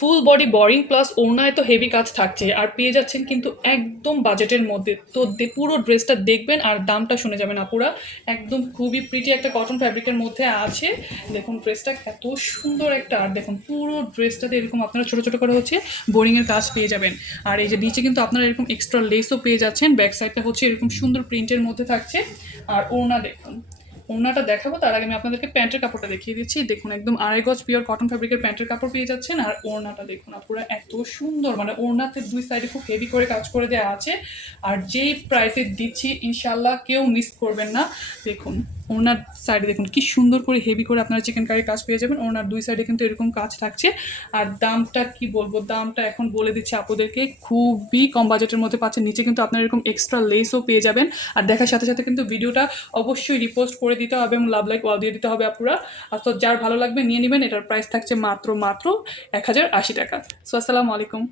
Full body boring plus ওড়নায় তো heavy কাজ থাকছে, আর পেয়ে যাচ্ছেন কিন্তু একদম বাজেটের মধ্যে। তো পুরো ড্রেসটা দেখবেন আর দামটা শুনে যাবেন আপুরা। একদম খুবই প্রিটি একটা কটন ফ্যাব্রিকের মধ্যে আছে। দেখুন ড্রেসটা এত সুন্দর একটা, আর দেখুন পুরো ড্রেসটাতে এরকম আপনারা ছোটো ছোটো করে হচ্ছে বোরিংয়ের কাজ পেয়ে যাবেন। আর এই যে নিচে কিন্তু আপনারা এরকম এক্সট্রা লেসও পেয়ে যাচ্ছেন। ব্যাক সাইডটা হচ্ছে এরকম সুন্দর প্রিন্টের মধ্যে থাকছে। আর ওড়না দেখুন, ওড়নাটা দেখাবো তার আগে আমি আপনাদেরকে প্যান্টের কাপড়টা দেখিয়ে দিচ্ছি। দেখুন একদম আড়াই গজ পিওর কটন ফ্যাব্রিকের প্যান্টের কাপড় পেয়ে যাচ্ছেন। আর ওড়নাটা দেখুন আপুরা এত সুন্দর, মানে ওড়নাতে দুই সাইডে খুব হেভি করে কাজ করে দেওয়া আছে। আর যেই প্রাইসে দিচ্ছি ইনশাল্লাহ কেউ মিস করবেন না। দেখুন ওড়নার সাইডে দেখুন কি সুন্দর করে হেভি করে আপনারা চিকেন কারি কাজ পেয়ে যাবেন। ওড়নার দুই সাইডে কিন্তু এরকম কাজ থাকছে। আর দামটা কি বলবো, দামটা এখন বলে দিচ্ছি আপনাদেরকে, খুবই কম বাজেটের মধ্যে পাচ্ছেন। নিচে কিন্তু আপনারা এরকম এক্সট্রা লেসও পেয়ে যাবেন। আর দেখার সাথে সাথে কিন্তু ভিডিওটা অবশ্যই রিপোস্ট করে দিতে হবে এবং লাভ লাইক ওয়াল দিয়ে দিতে হবে আপুরা। আর তো যার ভালো লাগবে নিয়ে নেবেন। এটার প্রাইস থাকছে মাত্র 1080 টাকা। সো আসসালামু আলাইকুম।